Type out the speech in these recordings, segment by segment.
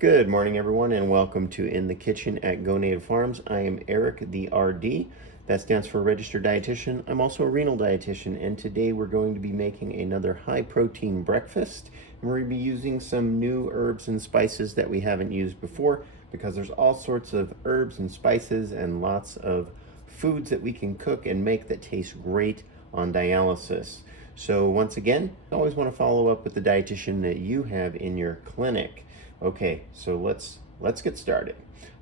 Good morning, everyone, and welcome to In the Kitchen at Go Native Farms. I am Eric, the RD. That stands for Registered Dietitian. I'm also a renal dietitian, and today we're going to be making another high-protein breakfast. And we're going to be using some new herbs and spices that we haven't used before, because there's all sorts of herbs and spices and lots of foods that we can cook and make that taste great on dialysis. So once again, I always want to follow up with the dietitian that you have in your clinic. Okay, so let's get started.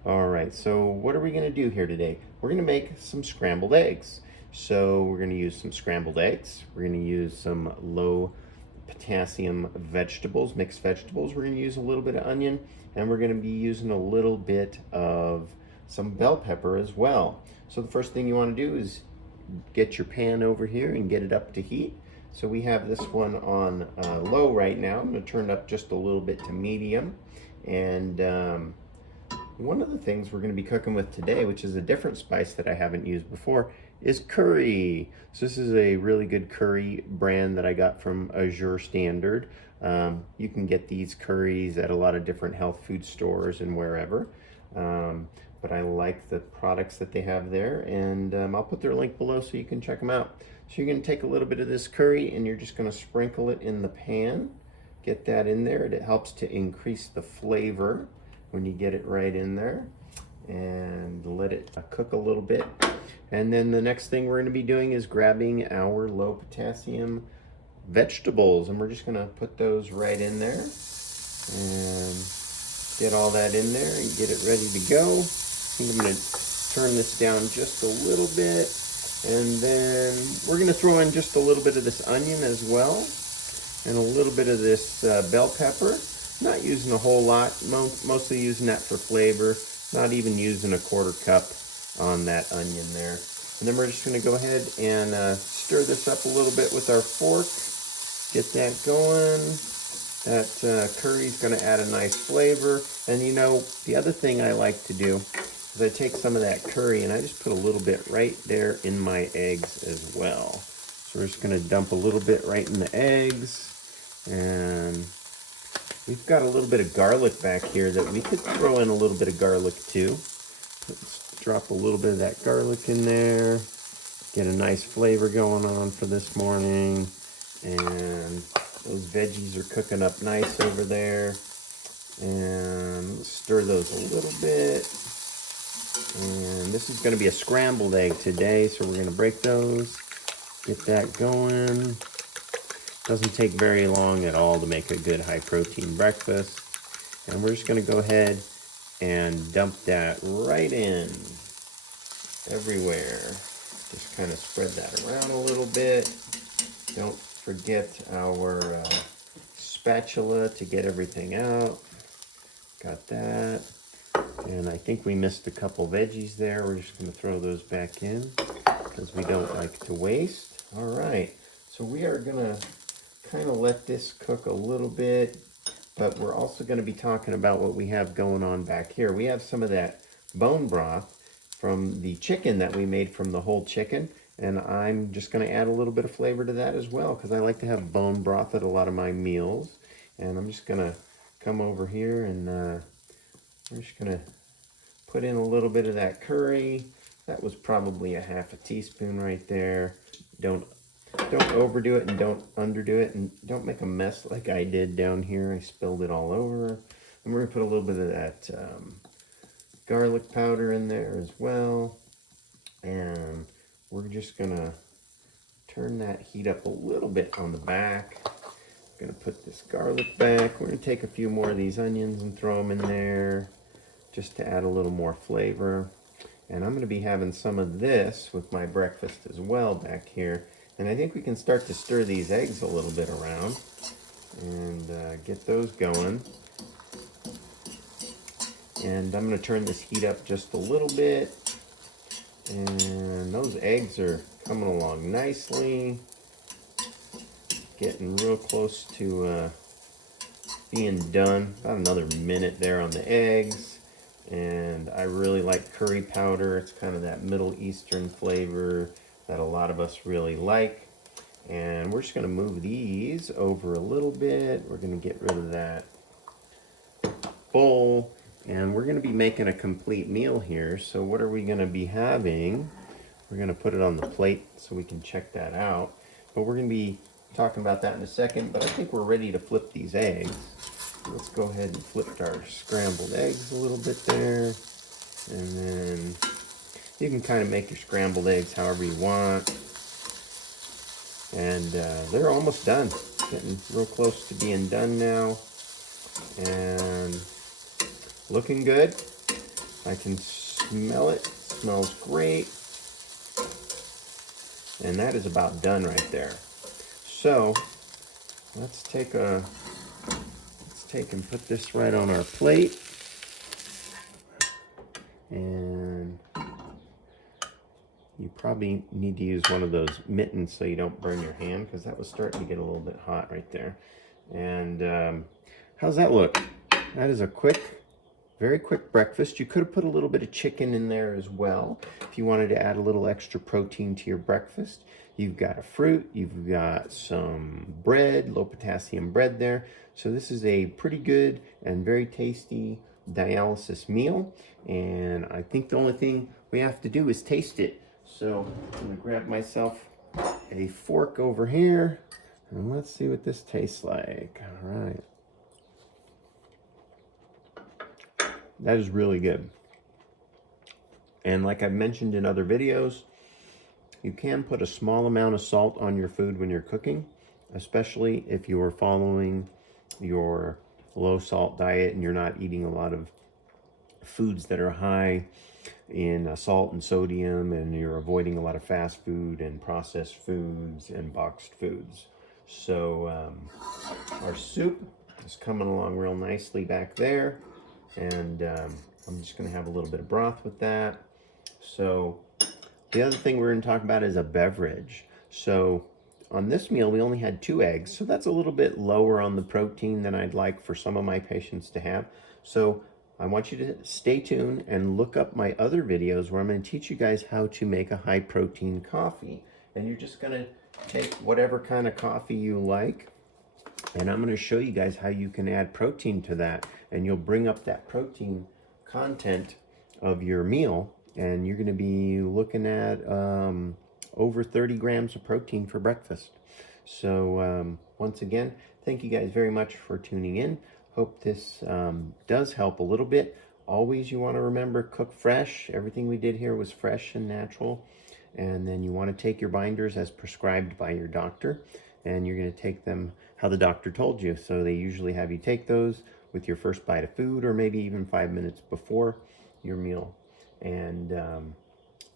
All right, so what are we going to do here today? We're going to make some scrambled eggs. So we're going to use some scrambled eggs. We're going to use some low potassium vegetables, mixed vegetables. We're going to use a little bit of onion, and we're going to be using a little bit of some bell pepper as well. So the first thing you want to do is get your pan over here and get it up to heat. So we have this one on low right now. I'm going to turn it up just a little bit to medium. And one of the things we're going to be cooking with today, which is a different spice that I haven't used before, is curry. So this is a really good curry brand that I got from Azure Standard. You can get these curries at a lot of different health food stores and wherever. But I like the products that they have there, and I'll put their link below so you can check them out. So you're going to take a little bit of this curry and you're just going to sprinkle it in the pan. Get that in there. It helps to increase the flavor when you get it right in there, and let it cook a little bit. And then the next thing we're going to be doing is grabbing our low potassium vegetables, and we're just going to put those right in there and get all that in there and get it ready to go. I think I'm going to turn this down just a little bit, and then we're going to throw in just a little bit of this onion as well, and a little bit of this bell pepper. Not using a whole lot, mostly using that for flavor, not even using a quarter cup on that onion there. And then we're just going to go ahead and stir this up a little bit with our fork, get that going. That curry's going to add a nice flavor. And you know, the other thing I like to do is I take some of that curry and I just put a little bit right there in my eggs as well. So we're just going to dump a little bit right in the eggs. And we've got a little bit of garlic back here that we could throw in a little bit of garlic too. Let's drop a little bit of that garlic in there. Get a nice flavor going on for this morning. And those veggies are cooking up nice over there. And stir those a little bit. And this is going to be a scrambled egg today, so we're going to break those. Get that going. Doesn't take very long at all to make a good high protein breakfast. And we're just going to go ahead and dump that right in everywhere. Just kind of spread that around a little bit. Don't forget our spatula to get everything out. Got that. And I think we missed a couple veggies there. We're just going to throw those back in because we don't like to waste. All right. So we are going to kind of let this cook a little bit, but we're also going to be talking about what we have going on back here. We have some of that bone broth from the chicken that we made from the whole chicken, and I'm just going to add a little bit of flavor to that as well because I like to have bone broth at a lot of my meals. And I'm just going to come over here and we're just going to put in a little bit of that curry. That was probably a half a teaspoon right there. Don't overdo it and don't underdo it, and don't make a mess like I did down here. I spilled it all over. And we're going to put a little bit of that garlic powder in there as well. And we're just going to turn that heat up a little bit on the back. I'm going to put this garlic back. We're going to take a few more of these onions and throw them in there just to add a little more flavor. And I'm going to be having some of this with my breakfast as well back here. And I think we can start to stir these eggs a little bit around and get those going. And I'm going to turn this heat up just a little bit. And those eggs are coming along nicely. Getting real close to being done. About another minute there on the eggs. And I really like curry powder. It's kind of that Middle Eastern flavor that a lot of us really like. And we're just going to move these over a little bit. We're going to get rid of that bowl, and we're going to be making a complete meal here. So what are we going to be having? We're going to put it on the plate so we can check that out. But we're going to be talking about that in a second. But I think we're ready to flip these eggs. Let's go ahead and flip our scrambled eggs a little bit there. And then you can kind of make your scrambled eggs however you want. And they're almost done. Getting real close to being done now. And looking good. I can smell it. Smells great. And that is about done right there. So let's take and put this right on our plate. And you probably need to use one of those mittens so you don't burn your hand, because that was starting to get a little bit hot right there. And how's that look? That is a quick, very quick breakfast. You could have put a little bit of chicken in there as well if you wanted to add a little extra protein to your breakfast. You've got a fruit, you've got some bread, low potassium bread there. So this is a pretty good and very tasty dialysis meal. And I think the only thing we have to do is taste it. So I'm gonna grab myself a fork over here and let's see what this tastes like. All right. That is really good. And like I've mentioned in other videos, you can put a small amount of salt on your food when you're cooking, especially if you're following your low salt diet and you're not eating a lot of foods that are high in salt and sodium, and you're avoiding a lot of fast food and processed foods and boxed foods. So our soup is coming along real nicely back there. And I'm just going to have a little bit of broth with that. So the other thing we're going to talk about is a beverage. So on this meal, we only had 2 eggs. So that's a little bit lower on the protein than I'd like for some of my patients to have. So I want you to stay tuned and look up my other videos where I'm going to teach you guys how to make a high protein coffee. And you're just going to take whatever kind of coffee you like. And I'm going to show you guys how you can add protein to that, and you'll bring up that protein content of your meal, and you're going to be looking at over 30 grams of protein for breakfast. So once again, thank you guys very much for tuning in. Hope this does help a little bit. Always you want to remember, cook fresh. Everything we did here was fresh and natural. And then you want to take your binders as prescribed by your doctor, and you're going to take them how the doctor told you. So they usually have you take those with your first bite of food, or maybe even 5 minutes before your meal. And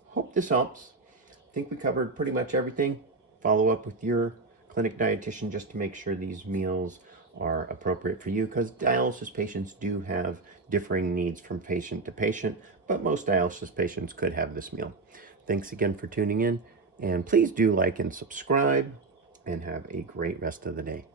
hope this helps. I think we covered pretty much everything. Follow up with your clinic dietitian just to make sure these meals are appropriate for you, because dialysis patients do have differing needs from patient to patient, but most dialysis patients could have this meal. Thanks again for tuning in, and please do like and subscribe, and have a great rest of the day.